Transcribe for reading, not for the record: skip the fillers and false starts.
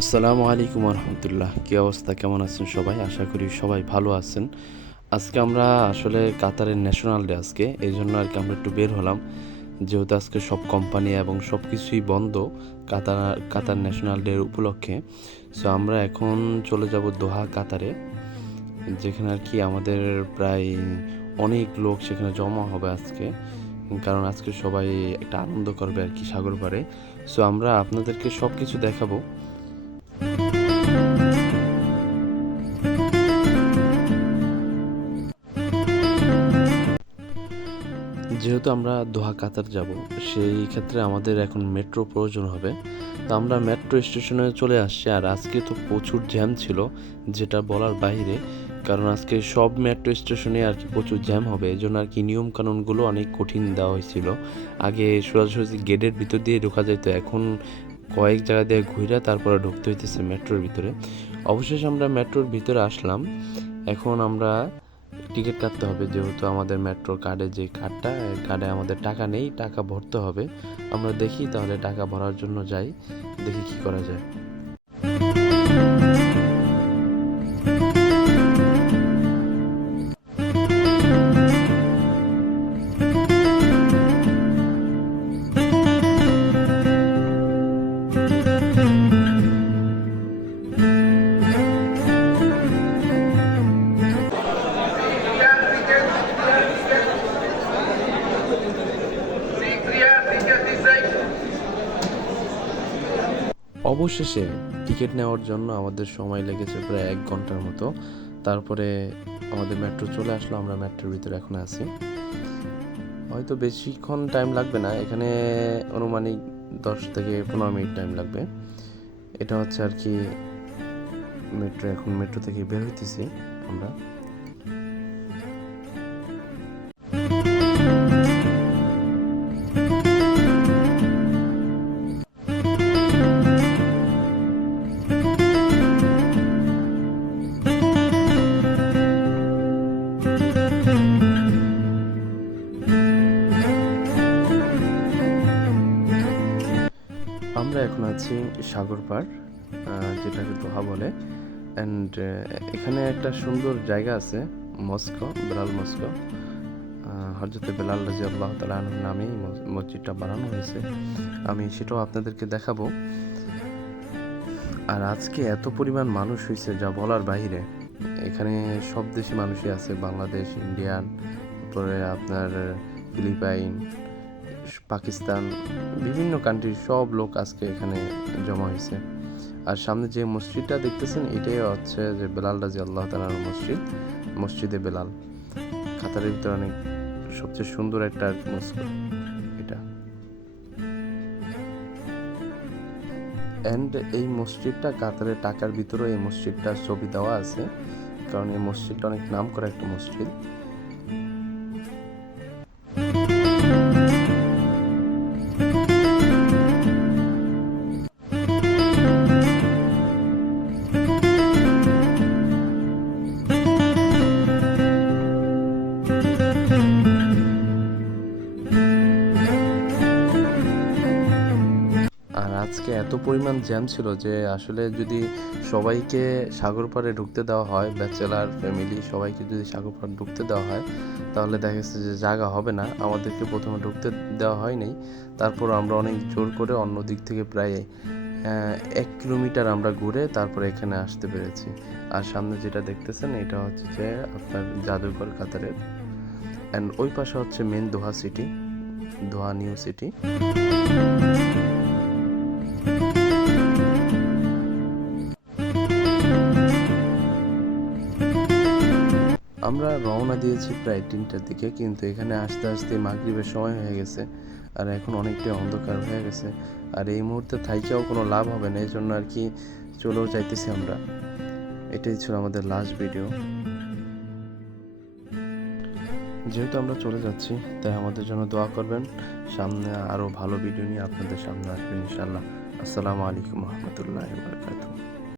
আসসালামু আলাইকুম রহমতুল্লাহ। কী অবস্থা, কেমন আছেন সবাই? আশা করি সবাই ভালো আছেন। আজকে আমরা আসলে কাতারের ন্যাশনাল ডে, আজকে এই জন্য আর কি আমরা একটু বের হলাম, যেহেতু আজকে সব কোম্পানি এবং সব কিছুই বন্ধ কাতার কাতার ন্যাশনাল ডে উপলক্ষে। সো আমরা এখন চলে যাব দোহা, কাতারে, যেখানে আর কি আমাদের প্রায় অনেক লোক সেখানে জমা হবে আজকে, কারণ আজকে সবাই একটা আনন্দ করবে আর কি সাগর পাড়ে। সো আমরা আপনাদেরকে সব কিছু দেখাবো। যেহেতু আমরা দোহা, কাতার যাব, সেই ক্ষেত্রে আমাদের এখন মেট্রো প্রয়োজন হবে। তো আমরা মেট্রো স্টেশনে চলে আসছি। আর আজকে তো প্রচুর জ্যাম ছিল, যেটা বলার বাইরে, কারণ আজকে সব মেট্রো স্টেশনে আর কি প্রচুর জ্যাম হবে। এই জন্য আর কি নিয়মকানুনগুলো অনেক কঠিন দেওয়া হয়েছিল। আগে সোজাসুজি গেটের ভিতর দিয়ে ঢোকা যেত, এখন কয়েক জায়গা দিয়ে ঘুরে তারপরে ঢুকতে হইতেছে মেট্রোর ভিতরে। অবশেষে আমরা মেট্রোর ভিতরে আসলাম। এখন আমরা টিকিট কাটতে হবে, যেহেতু আমাদের মেট্রো কার্ডে যে কার্ডটা, কার্ডে আমাদের টাকা নেই, টাকা ভরতে হবে। আমরা দেখি তাহলে টাকা ভরার জন্য যাই, দেখি কি করা যায়। অবশেষে টিকিট নেওয়ার জন্য আমাদের সময় লেগেছে প্রায় 1 ঘন্টার মতো। তারপরে আমাদের মেট্রো চলে আসলো, আমরা মেট্রোর ভিতরে এখন আছি। হয়তো বেশিক্ষণ টাইম লাগবে না, এখানে আনুমানিক 10 থেকে 15 মিনিট টাইম লাগবে। এটা হচ্ছে আর কি মেট্রো, এখন মেট্রো থেকে বের হইতেছি আমরা। আমরা এখন আছি সাগর পাড়, যেটাকে দোহা বলে। অ্যান্ড এখানে একটা সুন্দর জায়গা আছে, মস্কো, বেলাল মস্কো। হযরতে বেলাল রাদিয়াল্লাহু তাআলা আনহুর নামেই মসজিদটা বানানো হয়েছে। আমি সেটাও আপনাদেরকে দেখাবো। আর আজকে এত পরিমাণ মানুষ হয়েছে যা বলার বাইরে। এখানে সব দেশি মানুষই আছে, বাংলাদেশ, ইন্ডিয়ান, তারপরে আপনার ফিলিপাইন, পাকিস্তান, বিভিন্ন কান্ট্রির সব লোক আজকে এখানে জমা হয়েছে। আর সামনে যে মসজিদটা দেখতেছেন, এটাই হচ্ছে যে বেলাল রাদিয়াল্লাহু তাআলার মসজিদ, মসজিদে বেলাল। কাতারের ভিতরে অনেক সবচেয়ে সুন্দর একটা মসজিদ এটা। অ্যান্ড এই মসজিদটা কাতারের টাকার ভিতরেও এই মসজিদটার ছবি দেওয়া আছে, কারণ এই মসজিদটা অনেক নাম করা একটা মসজিদ। আর আজকে এত পরিমাণ জ্যাম ছিল যে আসলে যদি সবাইকে সাগর পাড়ে ঢুকতে দেওয়া হয়, ব্যাচেলার ফ্যামিলি সবাইকে যদি সাগর পাড়ে ঢুকতে দেওয়া হয়, তাহলে দেখা গেছে যে জায়গা হবে না। আমাদেরকে প্রথমে ঢুকতে দেওয়া হয়নি, তারপর আমরা অনেক জোর করে অন্য দিক থেকে প্রায় 1 কিলোমিটার আমরা ঘুরে তারপরে এখানে আসতে পেরেছি। আর সামনে যেটা দেখতেছেন, এটা হচ্ছে যে আপনার জাদুঘর কাতারের। অ্যান্ড ওই পাশে হচ্ছে মেন দোহা সিটি, দোহা নিউ সিটি। আমরা রওনা দিয়েছি প্রায় 3টার দিকে, কিন্তু এখানে আসতে আসতে মাগরিবের সময় হয়ে গেছে। আর এখন অনেকটাই অন্ধকার হয়ে গেছে। আর এই মুহূর্তে থাইকেও কোনো লাভ হবে না, এই জন্য আর কি চলেও যাইতেছি আমরা। এটাই ছিল আমাদের লাস্ট ভিডিও। যেহেতু আমরা চলে যাচ্ছি, তাই আমাদের জন্য দোয়া করবেন। সামনে আরও ভালো ভিডিও নিয়ে আপনাদের সামনে আসবে ইনশাল্লাহ। আসসালামু আলাইকুম রহমতুল্লাহি ওয়া বারাকাতুহু।